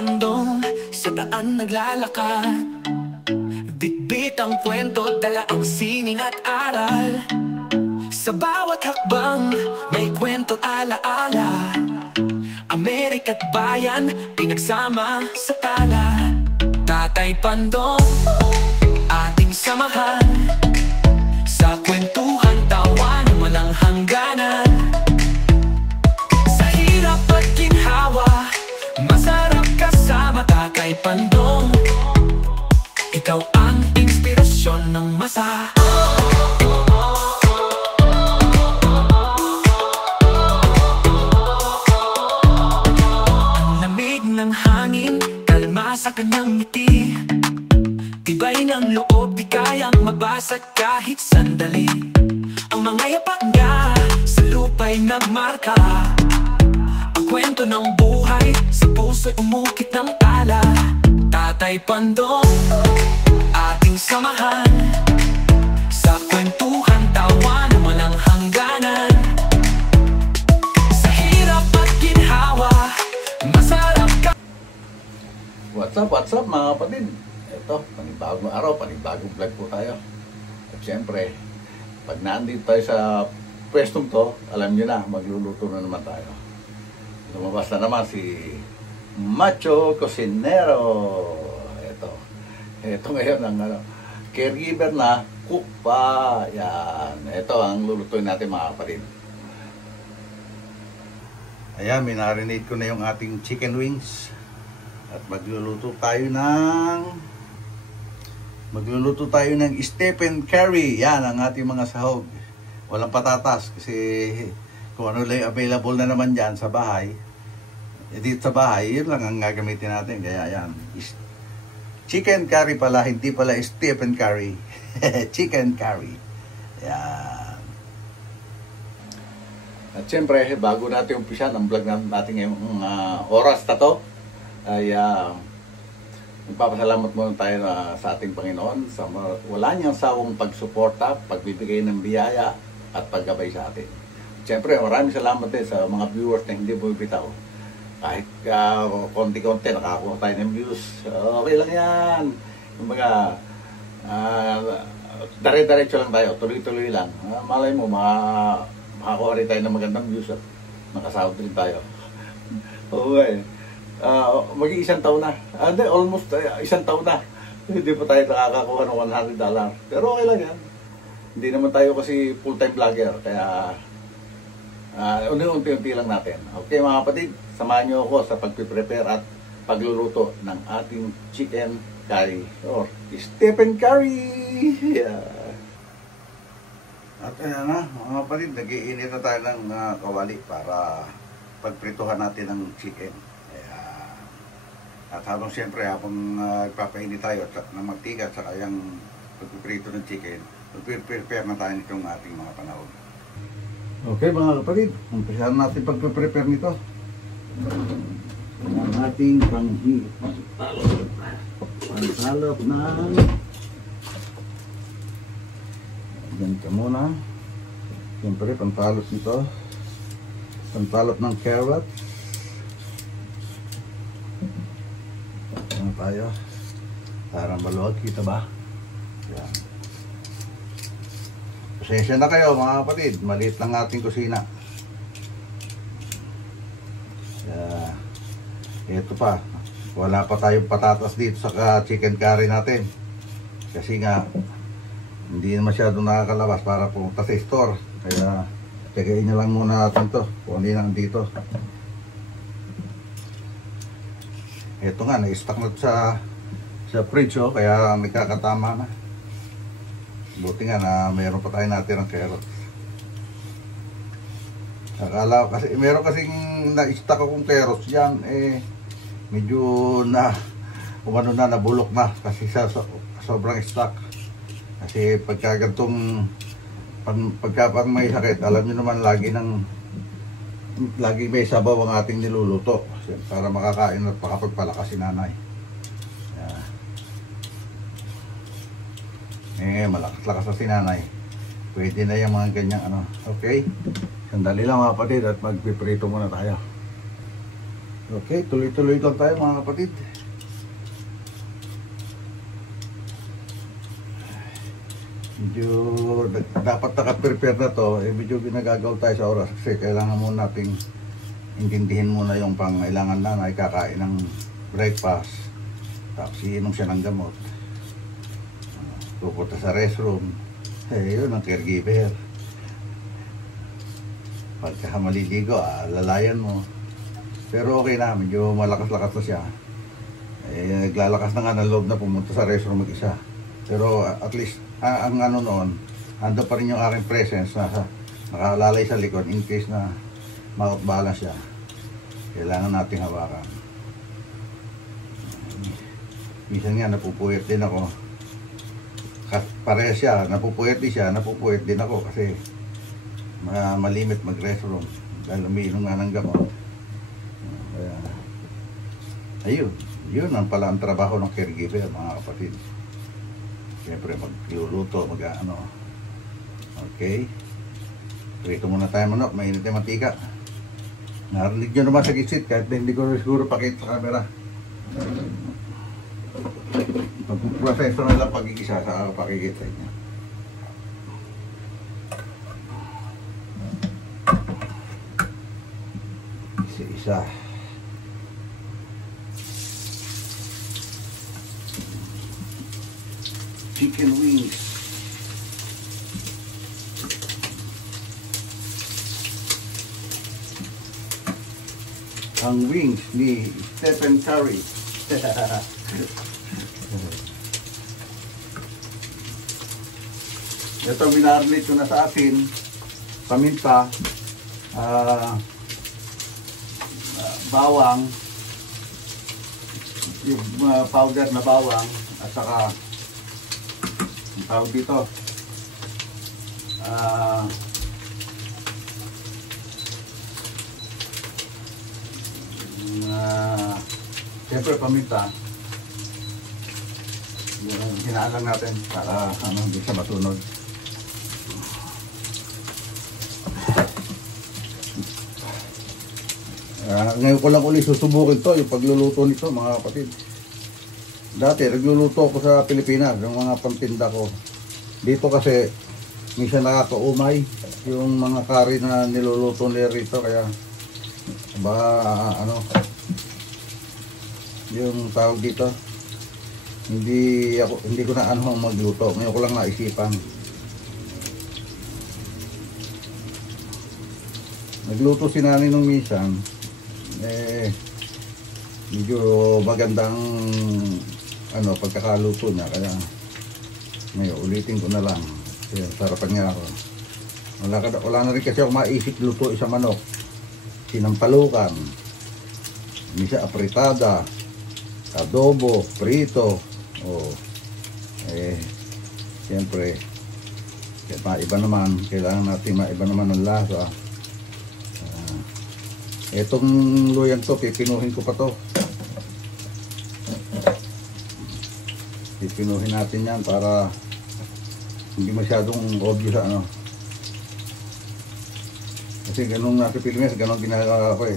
pandong sa daan naglalakad. Bitbit ang kwento, dala ang sining at aral. Sa bawat hakbang may kwento't alaala. Amerika't bayan, pinagsama sa tala. Tatay Pandong, ating samahan. Sa kwentuhan, tawanan, walang hangganan. Sa hirap at ginhawa, masarap kasama Tatay Pandong. Ikaw ang inspirasyon ng masa. Ang lamig ng hangin, kalma sa kanyang ngiti. Tibay ng loob, di kayang mabasag kahit sandali. Ang mga yapak niya sa lupa'y nagmarka. Ang kwento ng buhay sa puso'y umukit ng tala. Tatay Pandong, ating samahan. Sa kwentuhan, tawanan, walang hangganan. Sa hirap at ginhawa, masarap ka. What's up mga kapatid? Ito, panibagong araw, panibagong vlog po tayo. At syempre, pag nandito tayo sa pwestong to, alam nyo na, magluluto na naman tayo. Lumabas na naman si Macho Cocinero. Ito ngayon ang caregiver na cook pa. Yan. Ito ang lulutuin natin mga kapatid. Ayan, minarinate ko na yung ating chicken wings. At magluluto tayo ng Stephen Curry. Yan ang ating mga sahog. Walang patatas kasi kung ano lang available na naman dyan sa bahay. Dito sa bahay, yun lang ang gagamitin natin. Kaya yan, chicken curry pala, hindi pala Stephen Curry. Chicken curry. Yan. At syempre, bago natin umpisa ng vlog natin ngayong oras na to, ay magpapasalamat muna tayo sa ating Panginoon sa wala niyang sawang pagsuporta, pagbibigay ng biyaya at paggabay sa atin. Siyempre, maraming salamat din sa mga viewers na hindi bumibitaw. Kahit konti-konti nakakuha tayo ng views, okay lang yan. Kumbaga, dire-diretso lang tayo, tuloy-tuloy lang. Malay mo, makakuha rin tayo ng magandang views at makasahod rin tayo. Okay. Mag-iisang taon na. Almost isang taon na. Hindi pa tayo nakakakuha ng $100. Pero okay lang yan. Hindi naman tayo kasi full-time vlogger. Kaya unti-unti lang natin. Okay mga kapatid, samahan nyo ako sa pagpiprepare at pagluluto ng ating chicken curry or Stephen Curry. Yeah. At ayan na mga kapatid, nag-iinit na tayo ng kawali para pagprituhan natin ng chicken. At habang siyempre, habang ipapainit tayo ng magtika at saka yung pagpiprito ng chicken, prepare na tayo nitong ating mga panahon. Okay mga kapatid, umpisahan natin pagpiprepare nito. Ang ating panghalop ng ganito muna. Siyempre, pantalop nito. Pantalop ng carrot. Ano tayo? Parang maluwag, kita ba? Yan. Pasensya na kayo mga kapatid, maliit lang ating kusina. Ito pa, wala pa tayong patatas dito sa chicken curry natin. Kasi nga, hindi masyadong nakakalabas para pumunta sa store. Kaya, tiyagain nyo lang muna natin to, kung hindi lang dito. Ito nga, na-stock na sa fridge, kaya nagkakatama na. Buti nga na mayroon pa tayo natin ng carrots. Akala kasi, meron kasing na-stock akong carrots yan, medyo umano na, nabulok na kasi sa sobrang stock. Kasi pagka may sakit, alam nyo naman lagi may sabaw ang ating niluluto para makakain at makapagpalakas si nanay. Malakas-lakas na si nanay. Pwede na yung mga ganyang ano. Okay? Sandali lang mga kapatid at magpiprito muna tayo. Okay, tuloy-tuloy lang tayo mga kapatid. Medyo dapat naka-prepare na to, medyo ginagagaw tayo sa oras kasi kailangan muna nating intindihin muna yung pangailangan na kakain ng breakfast, tapos iinom siya ng gamot, pupunta sa restroom, yun ang caregiver. Pagka maliligo, lalayan mo. Pero okay na, medyo malakas-lakas na siya. Naglalakas na nga ng loob na pumunta sa restroom mag-isa. Pero at least, ang ano noon, ando pa rin yung aking presence na nakalalay sa likod in case na ma-balance siya. Kailangan nating hawakan. Minsan nga, napupuyat din ako. Pareha siya, napupuyat din siya, napupuyat din ako kasi malimit mag-restroom dahil umiinom nga ng gamot. Ayun, yun ang pala ang trabaho ng caregiver mga kapatid. Siyempre magluluto, mag-ano. Okay. Prito muna tayo manok, mainit yung mantika. Narinig nyo naman sa gitsit kahit hindi ko siguro pakita sa camera. Pag-proseso na lang pag-igisa sa pakikita niya. Isa-isa. Chicken wings. Ang wings ni Stephen Curry. Ito binarnit ko na sa asin, paminta, bawang, yung powder na bawang, at saka ang tawag dito, siyempre paminta, hinaalang natin para hindi siya matunog. Ngayon ko lang ulit susubukin to, yung pagluluto nito mga kapatid. Dati nagluluto ako sa Pilipinas, yung mga pantinda ko. Dito kasi minsan nakakaumay yung mga curry na niluluto nila rito, kaya yung tawag dito, hindi ko na magluto. Ngayon ko lang naisipan. Nagluto si nanay nung minsan, medyo magandang pagkakaluto niya, kaya ngayon ulitin ko na lang. Kaya sarapan niya ako. Wala na rin kasi ako maisip luto isang manok. Sinampalukan, misa apritada, adobo, prito, siyempre maiba naman, kailangan natin maiba naman ng lasa. Etong luyang to, pipinuhin ko pa to. Pipinuhin natin yan para hindi masyadong obvious kasi ganun nasa Pilipinas, ganun ginagawa ko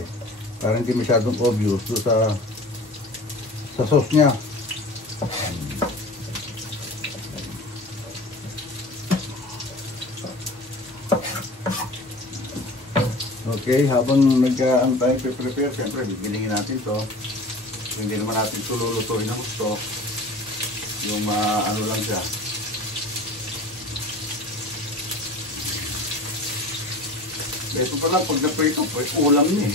para hindi masyadong obvious doon sa sauce nya. Okay, habang tayo prepare, siyempre bibingin natin to. Hindi naman natin ito lulutuin ng gusto. Yung lang siya. Ito pa lang, pag na-prito, ulam niya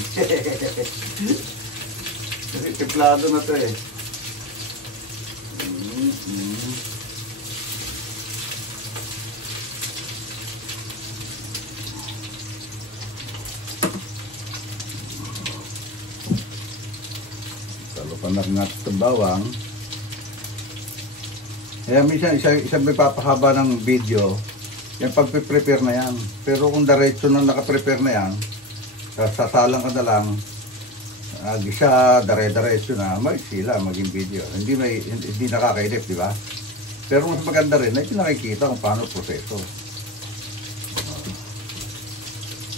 kasi templado na ito Talupan na rin natin itong bawang. Kaya minsan isang may papahaba ng video, yung pagpiprepare na yan. Pero kung diretso na nakaprepare na yan, sasalang ka na lang, gisa, dire-diretso na, may sila maging video. Hindi nakakailip, di ba? Pero mas maganda rin na nakikita kung paano proseso.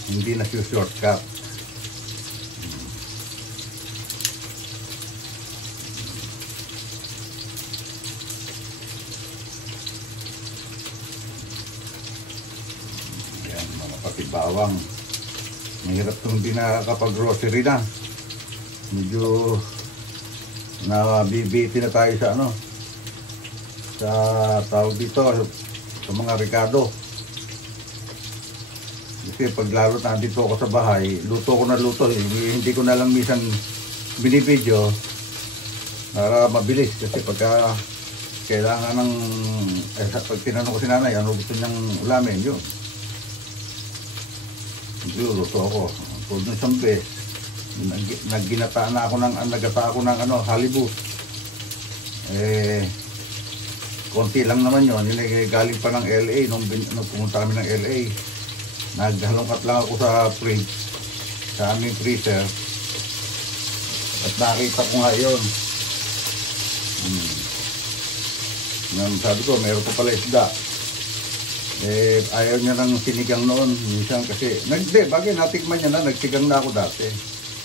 Hindi na shortcut. pati bawang. Mahirap itong hindi nakakapag-grocery na. Medyo nabibiti na tayo sa ano, sa tawag dito, sa mga Ricardo. Kasi pag lalo nandito ako sa bahay, luto ko na luto. Hindi ko na lang minsan binibidyo para mabilis. Kasi pagka kailangan ng, pag tinanong ko si nanay, ano gusto niyang ulamin, yun. Luto ako. Tulad ng isang beses, naggata ako ng ano, halibut. Konti lang naman yun. Galing pa ng LA, nung pumunta kami ng LA. Naghalongkat lang ako sa fridge, sa aming freezer. At nakita ko nga yun. Sabi ko, meron pa pala isda. Ayaw niya ng sinigang noon. Minsan kasi, bagay natikman niya na, nagsigang na ako dati.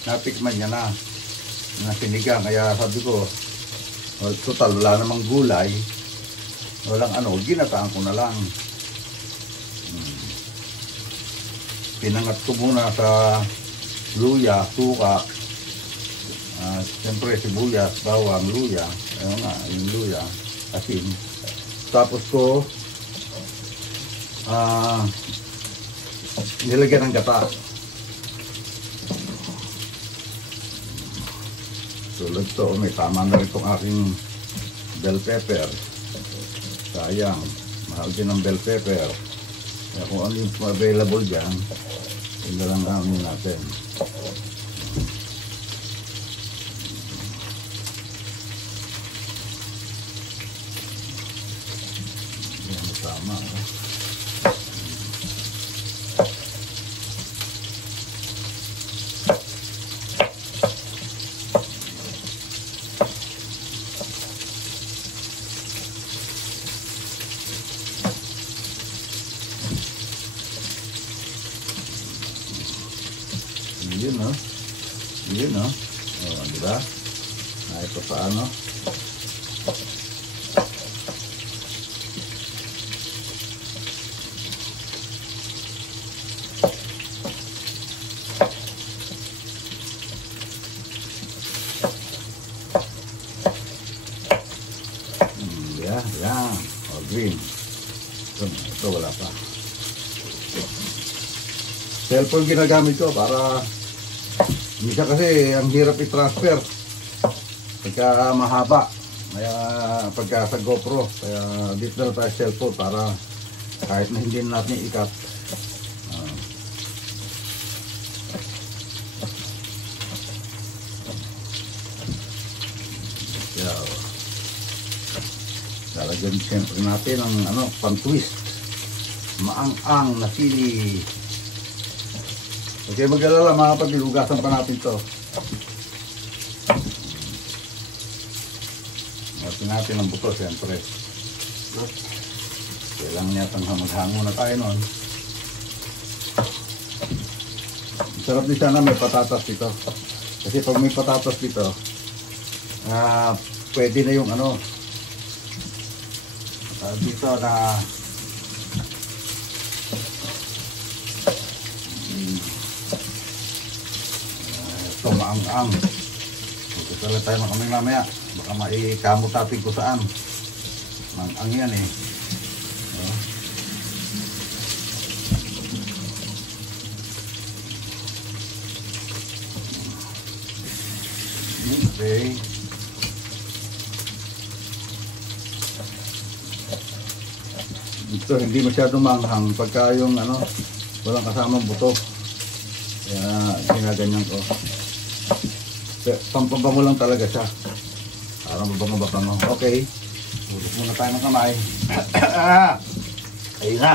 Natikman niya na sinigang. Kaya sabi ko, total, wala namang gulay. Walang ano, ginataan ko na lang. Pinangat ko muna sa luya, suka, siyempre sibuyas, bawang, luya. Ayun nga, yung luya, asin. Tapos ko, nilagyan ng gata. Tulad to, may tama na rin itong aking bell pepper. Sayang, mahal din ng bell pepper. Kaya kung ano yung available dyan, yun na lang namin natin. Yan, tama. Yun, no? Yun, no? O, diba? Ito pa, ano? Yan. O, green. Ito, wala pa. Cellphone ginagamit ko para minsan kasi ang hirap i-transfer pagka mahaba, kaya pagka sa GoPro, kaya dito na tayo cellphone para kahit na hindi natin ikat. Lalagyan siyempre natin ang ano, pang-twist, maang-ang na sili. Okay, mag-alala mga kapatid, hugasan pa natin ito. Hugasan natin ang buto, siyempre. Kailangan niyatang maghango na tayo nun. Sarap din sana may patatas dito. Kasi pag may patatas dito, pwede na yung ano, dito na tumaang-ang. Tutala tayo ng kaming mamaya. Baka maikamot natin kung saan. Mang-ang yan eh. Okay. Ito hindi masyadong manghang pagka yung ano, walang kasamang buto. Kaya ginaganyan ko. Pampabango lang talaga siya. Para mabango-bango. Okay. Ulit muna tayo ng kamay. Ayun na.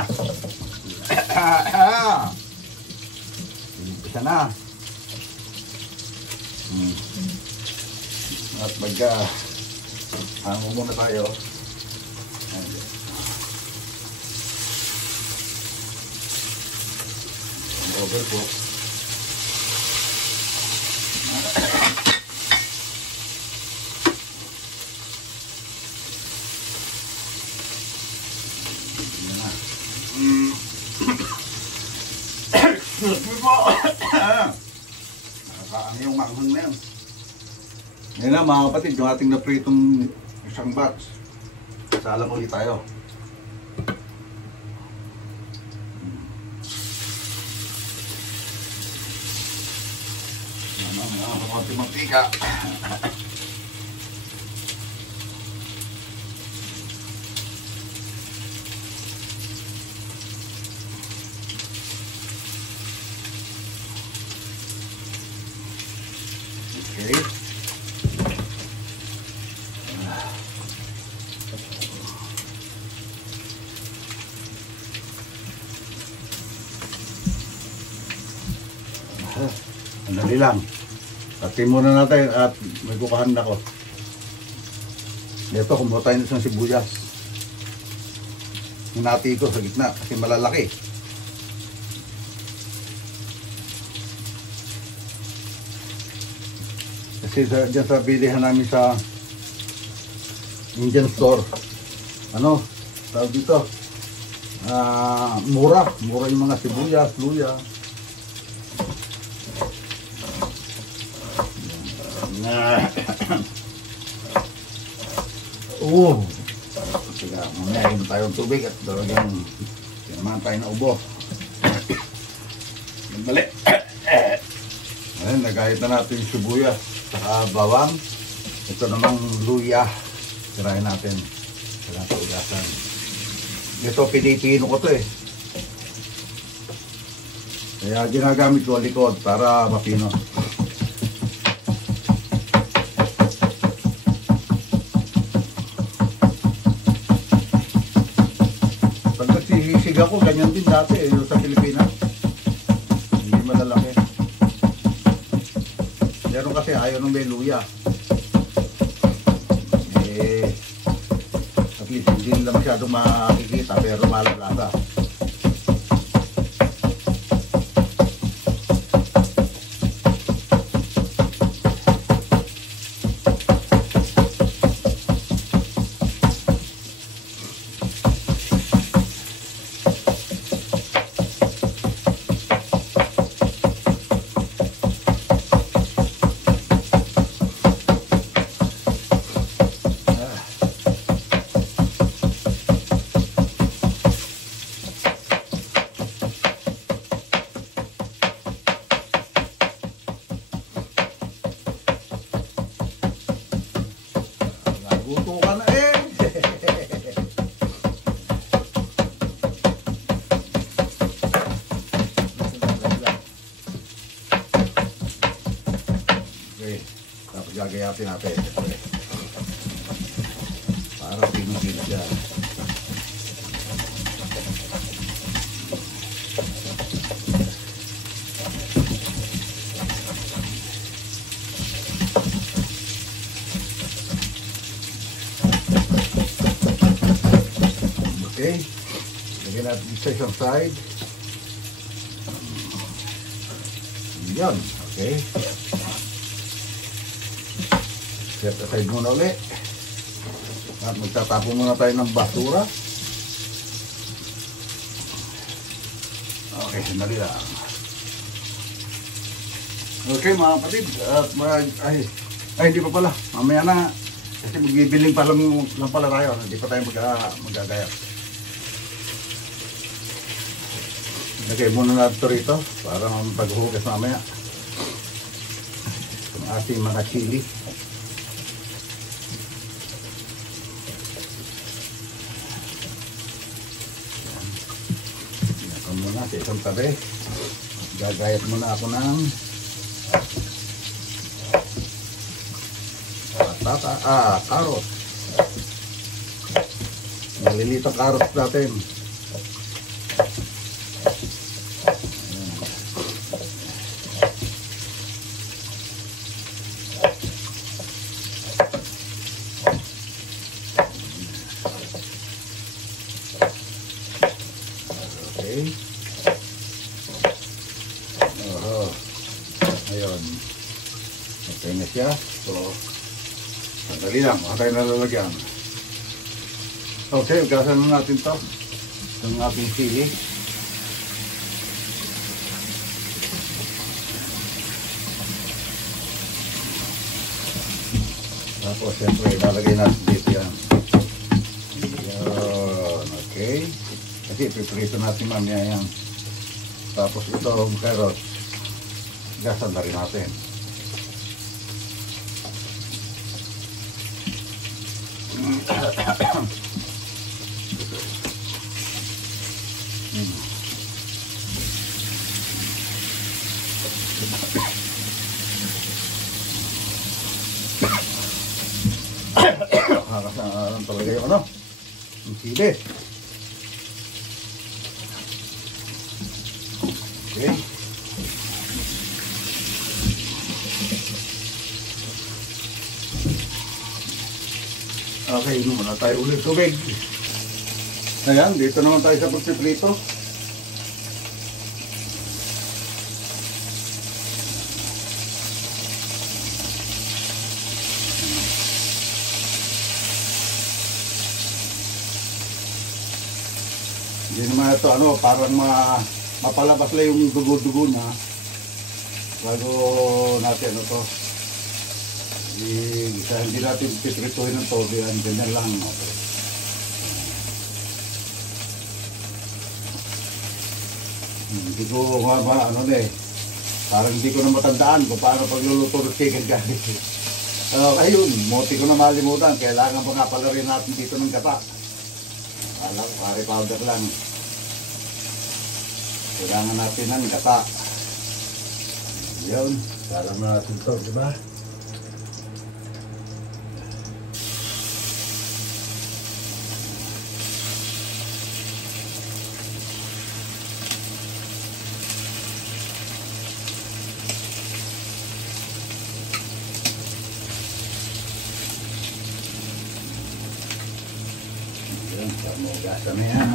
Isa na. At hango muna tayo. Over po. mo. Nakakaano yung manghang na yan. Ngayon na mga kapatid, yung ating napritong isang batch. Salang ulit tayo. Konti mantika. Okay. Ang dali lang. Tatin muna natin at may kukahan na ko. Ito, kumuha tayo ng isang sibuyas. Hinati ko sa gitna kasi malalaki. Kasi dyan sa bilihan namin sa Indian store, ano, tawag dito, mura yung mga sibuyas, luya. Sige, mamaya inom tayong tubig at talagang kinaman tayo na ubo. Nagbalik. Ayan, nagayat na natin yung sibuyas saka bawang. Ito namang luya. Sirahin natin. Kailangan sa ugasan. Ito, pinipino ko to eh. Kaya ginagamit ko likod para mapino. Sisig ako, ganyan din dati sa Pilipinas. Hindi malalaki. Meron kasi ayaw ng may luya. At least hindi nila masyadong makikita pero malablasa. Naguto ka na eh! Okay, tapos gagayatin natin. Para pinugin siya. Okay, lagyan natin sa isang side. Yan, okay. Set aside muna ulit. At magtatapon muna tayo ng basura. Okay, sandali lang. Okay mga kapatid, at hindi pa pala, mamaya na. Kasi magbibiling pa lang pala tayo, hindi pa tayo magagayat. Lagay muna natin rito para paghuhugas mamaya. Itong ating mga chili. Ito muna sa isang tabi. Gagayat muna ako ng carrot. Malilitang carrot natin. Okay. Ayun. Okay na siya. So, sandali lang. Baka tayo nalalagyan. Okay, ugasan na natin to. Itong ating sili. Tapos siyempre ilalagay natin dito yan. Yan, okay. Kasi piprito natin mamaya yan. Tapos ito, carrots. Gasan na rin natin. Nakakasalan talaga yung ano, yung sili. Okay. Okay, muna tayo ulit tubig. Ayan, dito naman tayo sa pagpiprito. Hindi naman ito ano, parang mapalabas lang yung dugo-dugo na bago natin ano to. Hindi natin piprituhin ng todo yan, ganyan lang. Okay. Hindi ko ano na eh, parang hindi ko na matandaan kung paano pagluluto ng chicken curry. Ayun, moti ko na malimutan, kailangan pa nga pala rin natin dito ng gata. Pare powder lang. Kailangan natin ng gata. Yun, alam na natin ito, di ba? Yun, pamugasan na yan.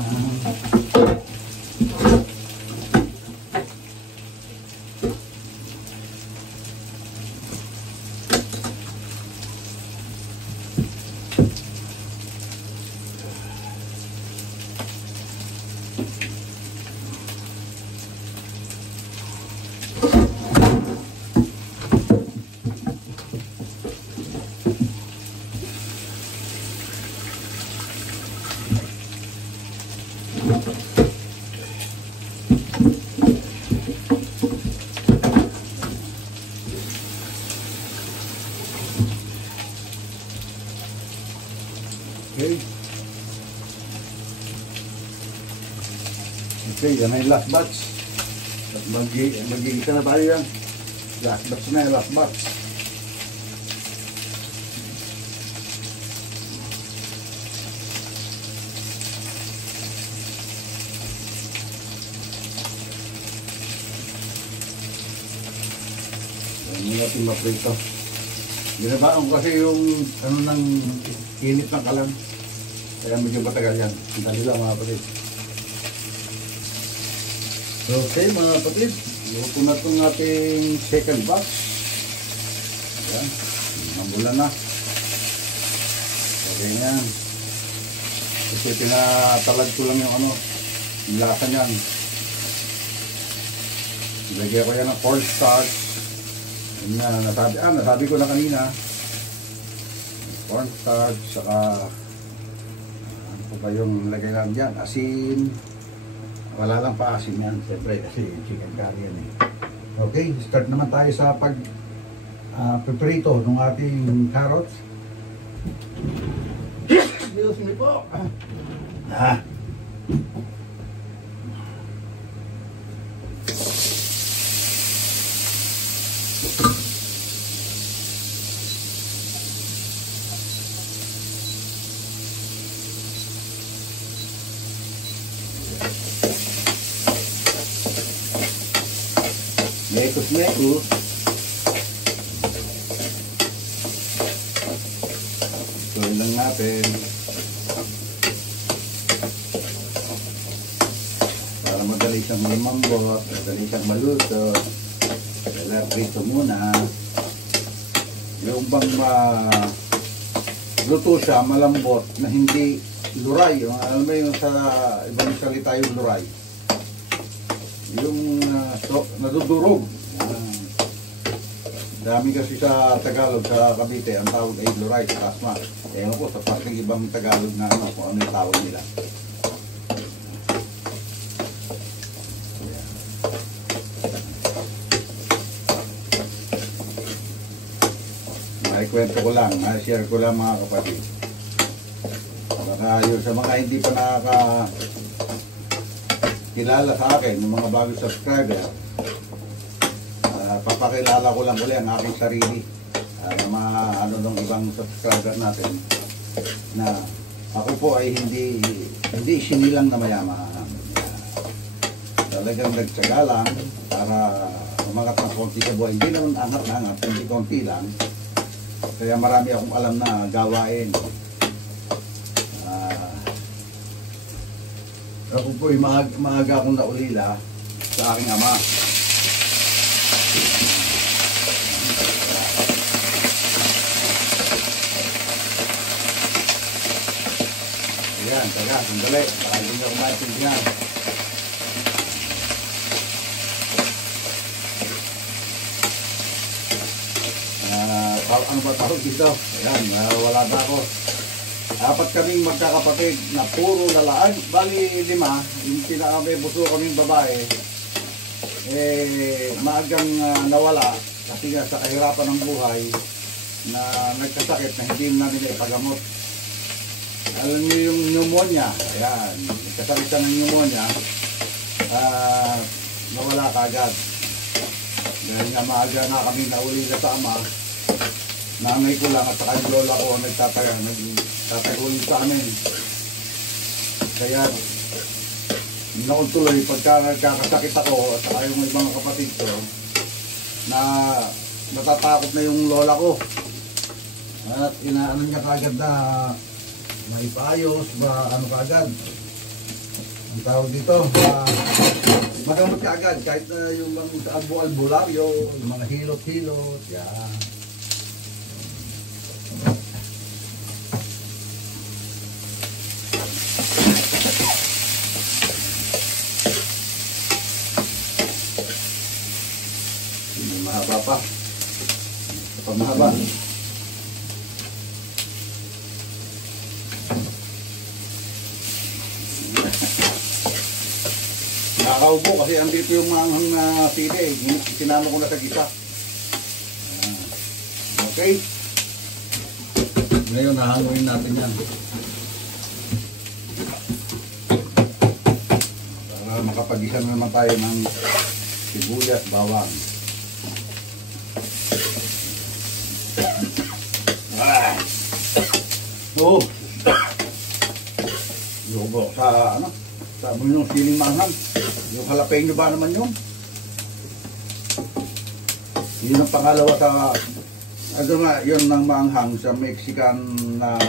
Okay. Okay, yan na yung last batch. Mag-iisa na tayo yan. Last batch na yung last batch. Yan natin maprito. Ginabaan ko kasi yung ano ng init ng kalan. Kaya medyo matagal yan. Dali lang mga kapatid. Okay mga kapatid. Luto na itong ating second batch. Ayan. Nambulan na. Okay yan. Kasi pinatalad ko lang yung ano. Yung lasa niyan. Ilagay ko yan ng cornstarch. Nasabi ko na kanina. Cornstarch, saka ano pa yung lagay lang dyan, asin. Wala lang pa asin yan, siyempre kasi chicken curry yan eh. Okay, start naman tayo sa pagpiprito ng ating carrots. Excuse me po. Mekos-mekos. Tuloy lang natin. Para madali siyang lumambot, madali siyang maluto. Kailangan prito muna. Yung bang luto siya, malambot, na hindi luray. Alam mo yung sa ibang salita yung luray. Yung nadudurog. Dami kasi sa Tagalog, sa Cavite, ang tawag ay Loray, Tasma. Ewan ko, sa parting ibang Tagalog na ano, kung ano yung tawag nila. May kwento ko lang, share ko lang mga kapatid. Baka yun sa mga hindi pa nakakilala sa akin, yung mga bagong subscriber, papakilala ko lang ulit ang aking sarili. Ano ng ibang subscriber natin na ako po ay hindi sinilang na mayaman. Talagang nagtsaga lang para umangat ng konti sa buhay. Hindi naman angat na angat, hindi konti lang. Kaya marami akong alam na gawain. Ako po ay maaga akong naulila sa aking ama. Ayan, taga, sandali. Baka hindi nyo kumaintindihan. Ano ba tawag dito? Ayan, wala na ako. Apat kaming magkakapatid na puro lalaan. Bali 5. Yung pinakami buso kaming babae. Maagang nawala. Kasi nga sa kahirapan ng buhay na nagkasakit na hindi namin ipagamot. Alam niyo yung pneumonia. Ayan, nagkasakit ka ng pneumonia. Nawala kagad. Dahil nga maaga na kami nauli sa ama. Nanay ko lang at saka yung lola ko nagtatagulong sa amin. Kaya noon tuloy pagka nagkakasakit ako at saka yung ibang kapatid ko na natatakot na yung lola ko at inaano niya kagad na maipayos ba ano kagad ang tawag dito magamot kagad kahit yung mga albularyo, yung mga hilot-hilot yan. Mahaba pa. Mahaba. Nakakaubo kasi andito yung maanghang na sili. Sinama ko na sa gisa. Okay. Ngayon nahanguin natin yan. Para makapag-isa na naman tayo ng sibuyas, bawang. Oo. Yogo sa ano? Sa yung siling manghang. Yung jalapeno ba naman yun? Yun ang pangalawa sa ano nga, yun ng manghang sa Mexican na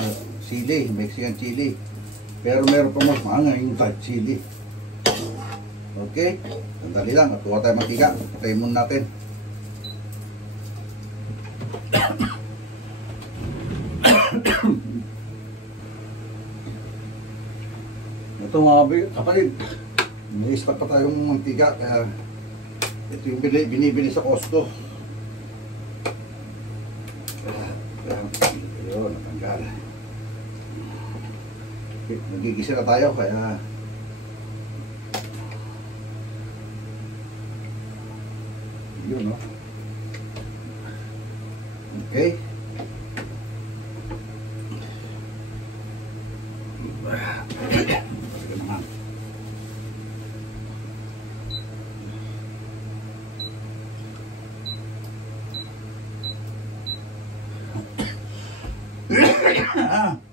sili, Mexican chili. Pero meron pa mas maanghang yung Thai chili. Okay? Sandali lang, at kuha tayo mantika. Patayin muna natin. Ito mga kapatid, may stock pa tayong mantika kaya ito yung binibili sa Costco. Ayun, natanggal. Okay, nagigisa na tayo kaya yun, no? Okay.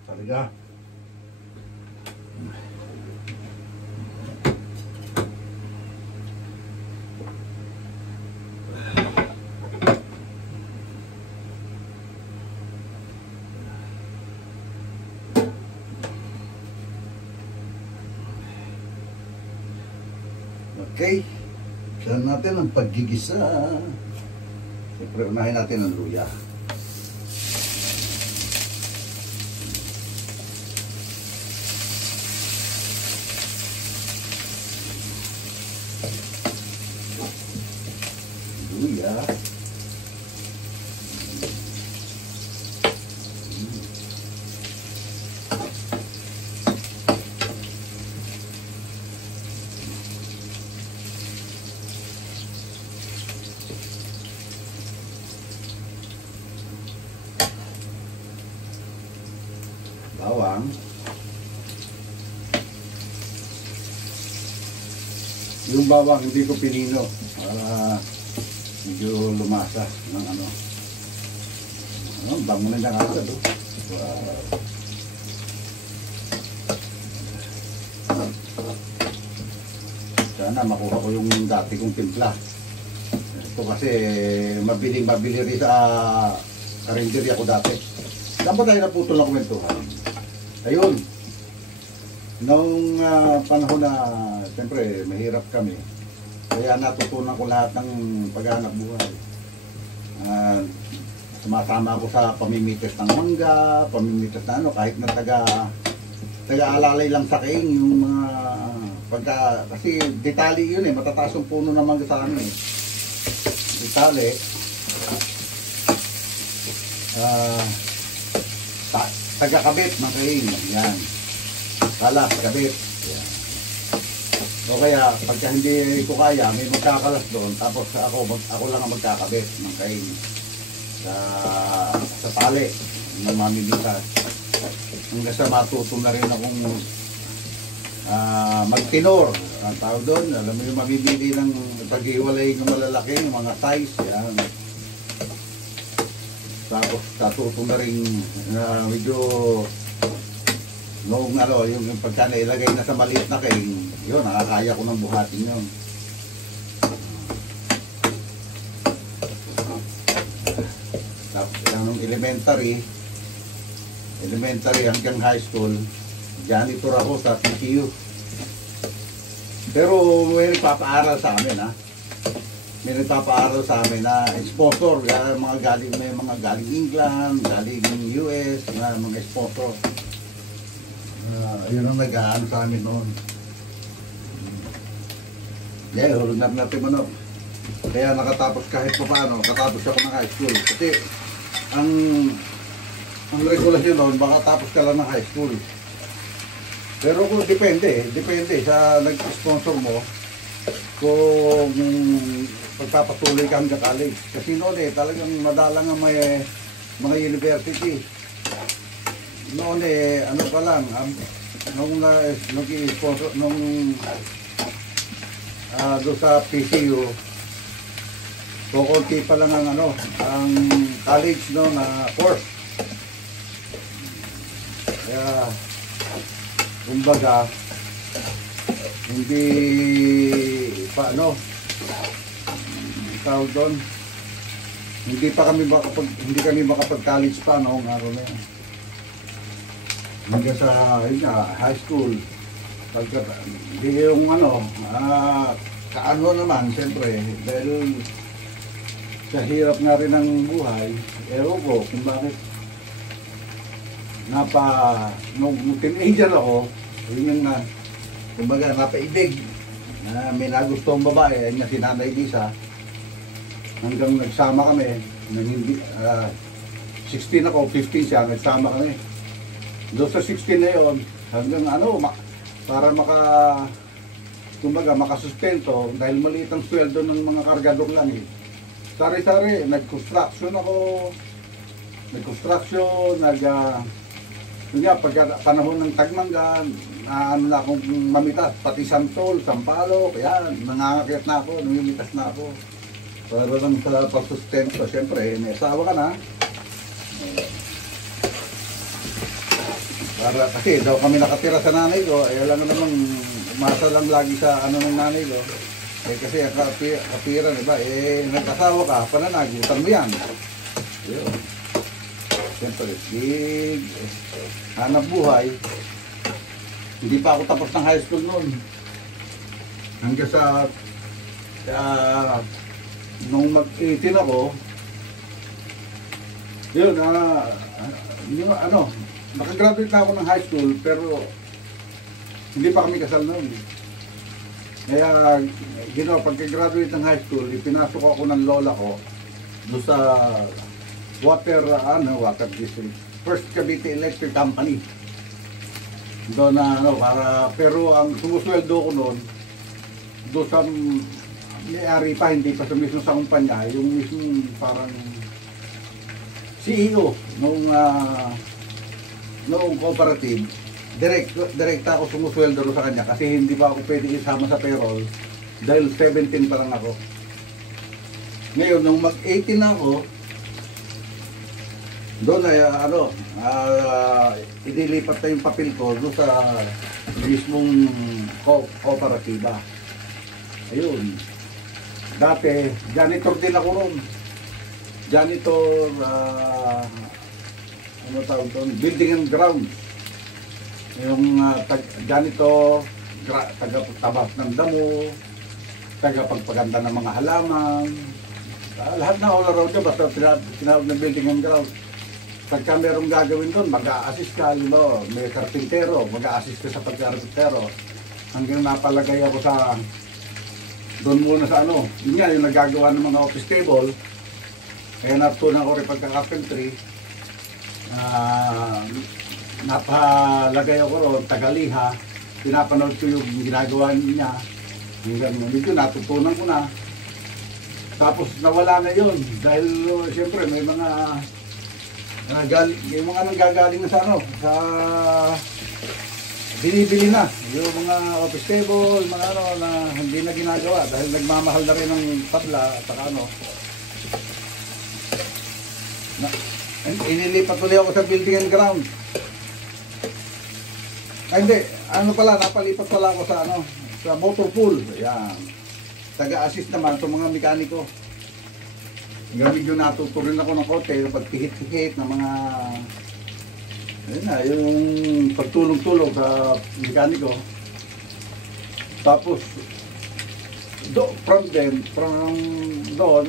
Talaga. Okay. Saan natin ang paggigisa. Siyempre, unahin natin ang luya. Luya. Yung bawang hindi ko pinino para medyo lumasa ng ano. Bango na lang agad, oh. Wow. Sana makuha ko yung dati kong timpla. Ito kasi mabili rin sa karinderya ko dati. Saan ba tayo naputol na kwentuhan? Ayun. Noong panahon na, siyempre, mahirap kami. Kaya natutunan ko lahat ng paghanap buhay. Sumasama ako sa pamimitas ng mangga, pamimitas na ano, kahit na taga-alalay lang sa kaing, yung mga kasi detali yun eh, matataas yung puno ng mangga sa amin eh. Detali. Taga-kabit ng kaing, yan. Kalas, kabit. Yan. O kaya, pagka hindi ko kaya, may magkakalas doon, tapos ako lang ang magkakabit ng kaing. Sa tali ng mamimitas hanggang sa matuto na rin akong magtinor ang tawag doon. Alam mo yung mabibili ng paghiwalay ng malalaki, yung mga size yan. Tapos natuto na rin medyo noong ano, yung pagka nailagay na sa maliit na kaing, yun, nakakaya ko ng buhatin yun. Ng elementary hanggang high school, janitor ako sa TCU. Pero may nagpapaaral sa amin, ha. May nagpapaaral sa amin na sponsor, may mga galing England, galing US, mga sponsor. Yun ang nag-aano sa amin noon. Yeah, hulog natin manok. Kaya nakatapos kahit pa paano, nakatapos ako ng high school. Kasi ang regulasyon doon, baka tapos ka lang ng high school. Pero kung depende sa nag-sponsor mo kung pagpapatuloy ka hanggang college. Kasi noon talagang madalang ang may mga university. Noon ano pa lang, nung nag-sponsor, nung doon sa PCU, kukunti pa lang ang ang college no na course. Kaya kumbaga hindi pa tawag doon, hindi kami makapag-college pa noong araw na yan. Hanggang sa high school. Pagka yung kaano naman siyempre dahil sa hirap nga rin ng buhay, ewan ko kung bakit nung teenager ako, yun yung kumbaga napaibig na may nagustong babae na si Nanay Lisa, hanggang nagsama kami, 16 ako, 15 siya, nagsama kami. Doon sa 16 na yun, hanggang para kumbaga makasustento, dahil maliit ang sweldo ng mga kargador lang eh. Sari-sari, nag-construction ako, pagka panahon ng tagmanggan, na akong mamitas, pati santol, sampalok, yan, nangangakit na ako, namimitas na ako. Para lang sa pagsustento, siyempre, may asawa ka na. Kasi daw kami nakatira sa nanay ko, alam nga namang umasa lang lagi sa ng nanay ko. Kasi ang kapiran, diba? Nag-asawa ka, pananagutan mo yan. Yun. Siyempre, hanap buhay. Hindi pa ako tapos ng high school noon. Hanggang sa nung mag-18 ako, yun, nakagraduate na ako ng high school, pero hindi pa kami kasal noon. Kaya, pagka-graduate ng high school, ipinasok ako ng lola ko doon sa water district. First Cavite Electric Company. Doon pero ang sumusweldo ko noon, doon sa may-ari pa, hindi pa sa mismo sa kumpanya, yung mismo parang CEO noong cooperative. Direkta ako sumusweldo sa kanya kasi hindi pa ako pwede isama sa payroll Dahil 17 pa lang ako. Ngayon, nung mag-18 na ako, doon ay inilipat na yung papel ko doon sa mismong kooperatiba. Ayun. Dati, janitor din ako ron. Janitor, ano tawag doon? Building and grounds. Yung janitor, taga-tabas ng damo, taga-pagpaganda ng mga halaman. Lahat na all around yun, basta tinawag ng building and grounds. Pagka merong gagawin doon, mag-a-assist ka, may karpintero, mag-a-assist ka sa pagkarpintero. Hanggang napalagay ako sa, doon muna sa yun nga, yung nagagawa ng mga office table. Kaya natutunan ko rin pagka-carpentry. Napalagay ako ron, tagaliha. Pinapanood ko yung ginagawa niya. Hanggang medyo natutunan ko na. Tapos nawala na yun. Dahil siyempre may mga yung mga nanggagaling na sa binibili na yung mga office table, mga na hindi na ginagawa dahil nagmamahal na rin ng tabla at inilipat ulit ako sa building and ground. Ay hindi, napalipat pala ako sa motor pool. Ayan, taga-assist naman itong mga mekaniko. Gamit yun, natuturin ako ng konti, yung pagpihit-pihit ng mga, ayun na, yung pagtulong-tulong sa mekaniko. Tapos, from doon,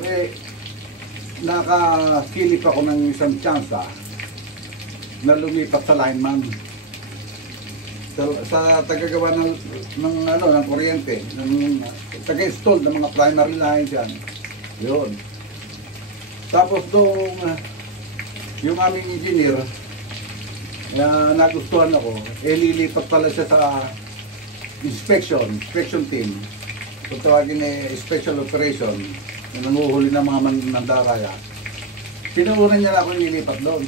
nakakilip ako ng isang tsansa na lumipat sa lineman. Sa tagagawa ng kuryente, taga-install ng mga primary lines yan. Yun. Tapos doon, yung aming engineer, nagustuhan ako, lilipat pala siya sa inspection team. Kung tawagin special operation, yung nanguhuli ng mga mandaraya. Pinuunan niya na ako nilipat doon.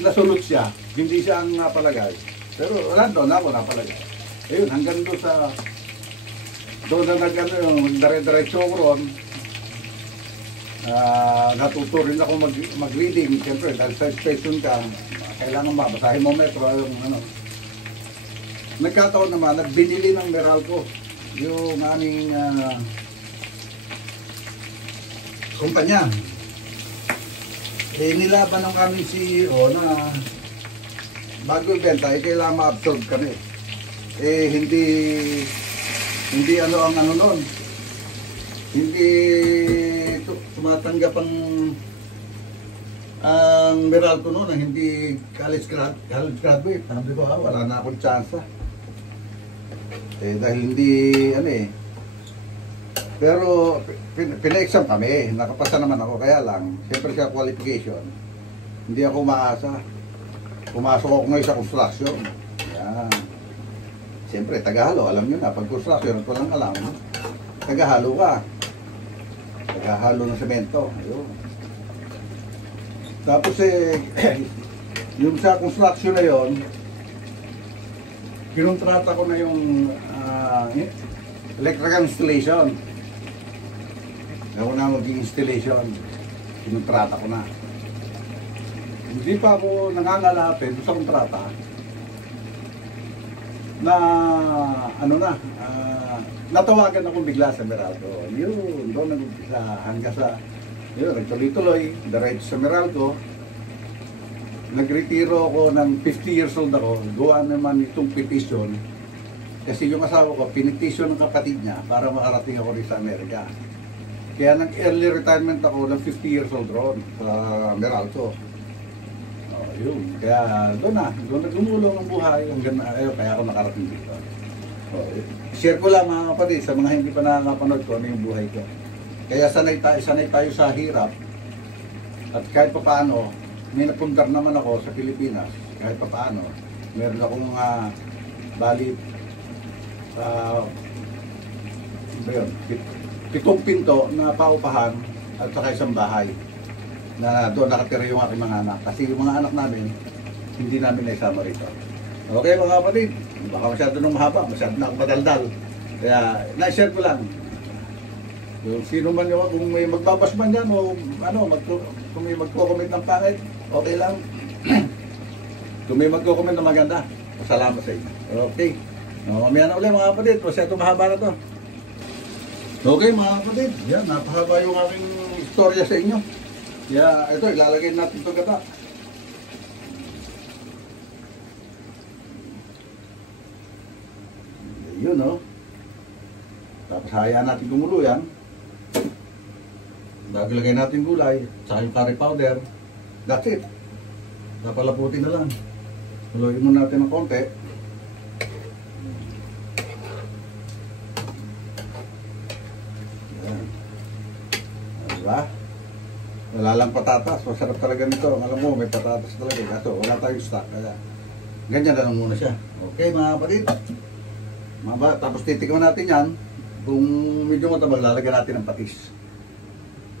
Nasunod siya, hindi siya ang napalagay. Pero wala doon ako napalagay. Ayun, hanggang doon doon na dare-diretso ko ron. Natuto rin ako mag-reading, siyempre dahil sa station ka, kailangan mabasahin mo metro yung Nagkataon naman, nagbinili ng Meralco yung aming kumpanya. Nilaban ng aming CEO na bago ibenta, kailangan ma-absorb kami. Hindi ang noon. Hindi tumatanggap ang Meralco noon na hindi college graduate. Sabi ko, wala na akong chance. Dahil hindi, pero pina-exam kami, nakapasa naman ako, kaya lang, siyempre sa qualification, hindi ako umaasa. Pumasok ako ngayon sa construction. Yan. Siyempre, tagahalo, alam nyo na, pag construction, ito lang alam, tagahalo ka. Tagahalo ng semento. Ayun. Tapos yung sa construction na yon, kinontrata ko na yung electrical installation. Ako na mag-installation. Kinontrata ko na. Hindi pa ako nangangalapin sa kontrata na natawagan ako bigla sa Meralco. Yun, doon nag-umpisa hanggang sa nagtuloy-tuloy, diretso sa Meralco. Nagretiro ako ng 50 years old ako. Gawa naman itong petition. Kasi yung asawa ko, pinetition ng kapatid niya para makarating ako rin sa Amerika. Kaya nag-early retirement ako ng 50 years old ron sa Meralco. Yun. Kaya doon nagumulong ang buhay hanggang kaya ako nakarating dito. Share ko lang mga kapatid sa mga hindi pa nakakapanood ko yung buhay ko. Kaya sanay tayo sa hirap. At kahit pa paano, may napundar naman ako sa Pilipinas. Kahit pa paano, meron akong bali 7 pinto na paupahan at saka isang bahay na doon nakatira yung aking mga anak. Kasi yung mga anak namin, hindi namin naisama rito. Okay mga kapatid, baka masyado nung mahaba, masyado na madaldal. Kaya, na-share ko lang. Kung sino man yung, kung may magbabas man dyan o ano, kung may magko-comment ng pangit, okay lang. Kung may magko-comment na maganda, salamat sa inyo. Okay. Mamaya na ulit mga kapatid, kasi ito mahaba na to. Okay mga kapatid, yan, napahaba yung aking istorya sa inyo. Kaya ito, ilalagay natin ito gata. Yun o. Tapos hayaan natin gumulo yan. Lagay natin gulay, saka yung curry powder. That's it. Napalaputin na lang. Haluin mo natin ng konti. Yan. Diba? Wala lang patatas. Masarap talaga nito. Alam mo, may patatas talaga. Kaso wala tayong stock. Kaya ganyan na lang muna siya. Okay mga kapatid. Tapos titikman natin yan. Kung medyo matabang, lalagyan natin ng patis.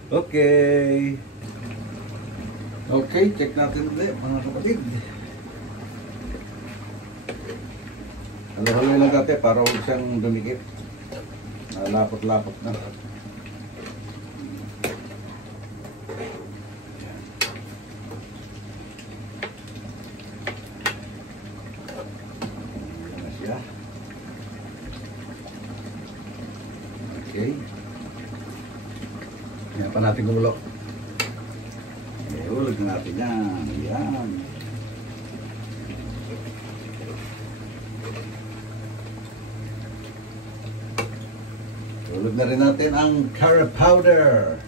Okay. Okay, check natin ulit mga kapatid. Halo-halo lang natin para huwag siyang dumikit. Lapot-lapot na. Yan na siya. Okay. Yan pa natin gumulo. Ulog na natin yan. Ayan. Ulog na rin natin ang curry powder.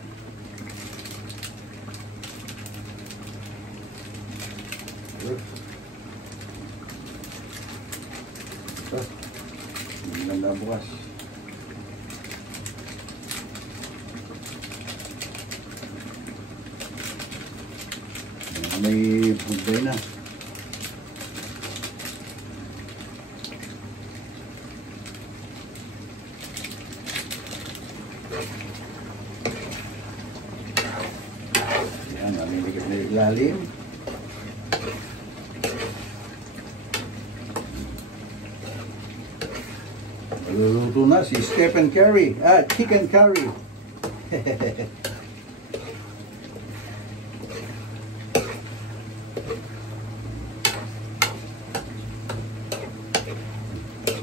Hindi lang na bukas. May punday na. Yan, namimigit na ilalim. Maluluto na si Stephen Curry. Chicken curry.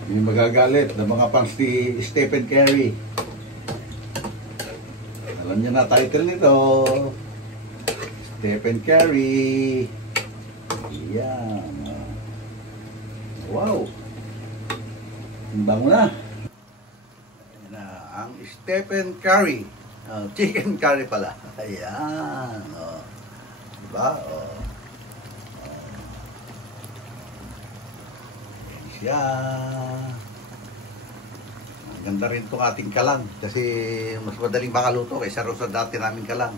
Yung magagalit na mga fans ni Stephen Curry. Alam niyo na title nito. Stephen Curry. Yan. Wow. Ang bango na. Yan na ang Stephen Curry. Chicken curry pala. Ayan. Diba? Siya. Ang ganda rin itong ating kalang kasi mas madaling makaluto kaysa sa dati namin kalang.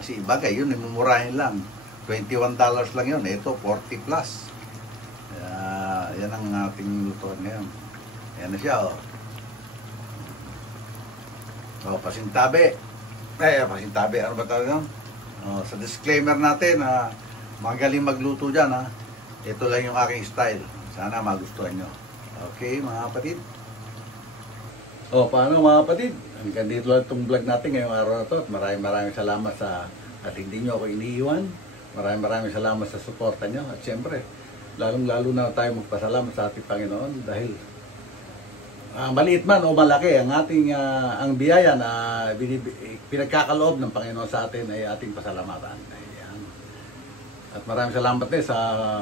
Kasi bagay yun, mumurahin lang. $21 lang yun. Ito, 40 plus. Yan ang ating lutoan ngayon. Yan na siya, oh. Oh, pasintabi. Pasintabi. Ano ba tawag yun? Oh, sa disclaimer natin, magaling magluto dyan, ha. Ito lang yung aking style. Sana magustuhan nyo. Okay, mga kapatid? Paano mga kapatid? Hanggang dito lang itong vlog natin ngayong araw na ito. At maraming salamat sa at hindi nyo ako iniiwan. Maraming salamat sa suporta nyo. At syempre, lalong-lalo na tayo magpasalamat sa ating Panginoon dahil maliit man o malaki ang ating ang biyaya na pinagkakaloob ng Panginoon sa atin ay ating pasalamatan. At maraming salamat sa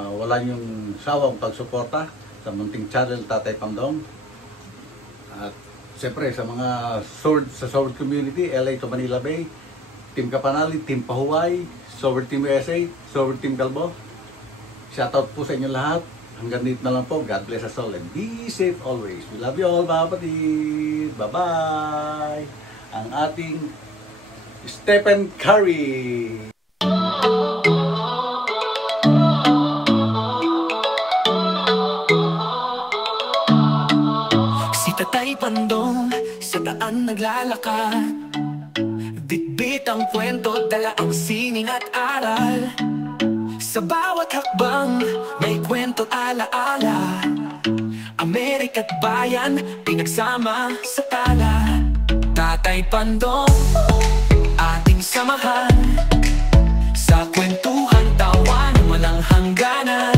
wala niyong sawang pagsuporta sa munting channel Tatay Pangdong. At siyempre sa mga Sword community, LA to Manila Bay, Team Kapanali, Team Pahuway, Sword Team USA, Sword Team Galbo. Shoutout po sa inyo lahat. Hanggang dito na lang po. God bless us all and be safe always. We love you all mga kapatid. Bye-bye. Ang ating Stephen Curry. Tatay Pandong, sa daan naglalakad. Bitbit ang kwento, dala ang sining at aral. Sa bawat hakbang, may kwento at alaala. Amerika't bayan, pinagsama sa tala. Tatay Pandong, ating samahan sa kwentuhan, tawa na walang hangganan.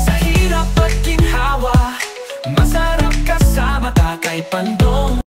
Sa hirap at ginhawa, masarap kasama Tatay Pandong.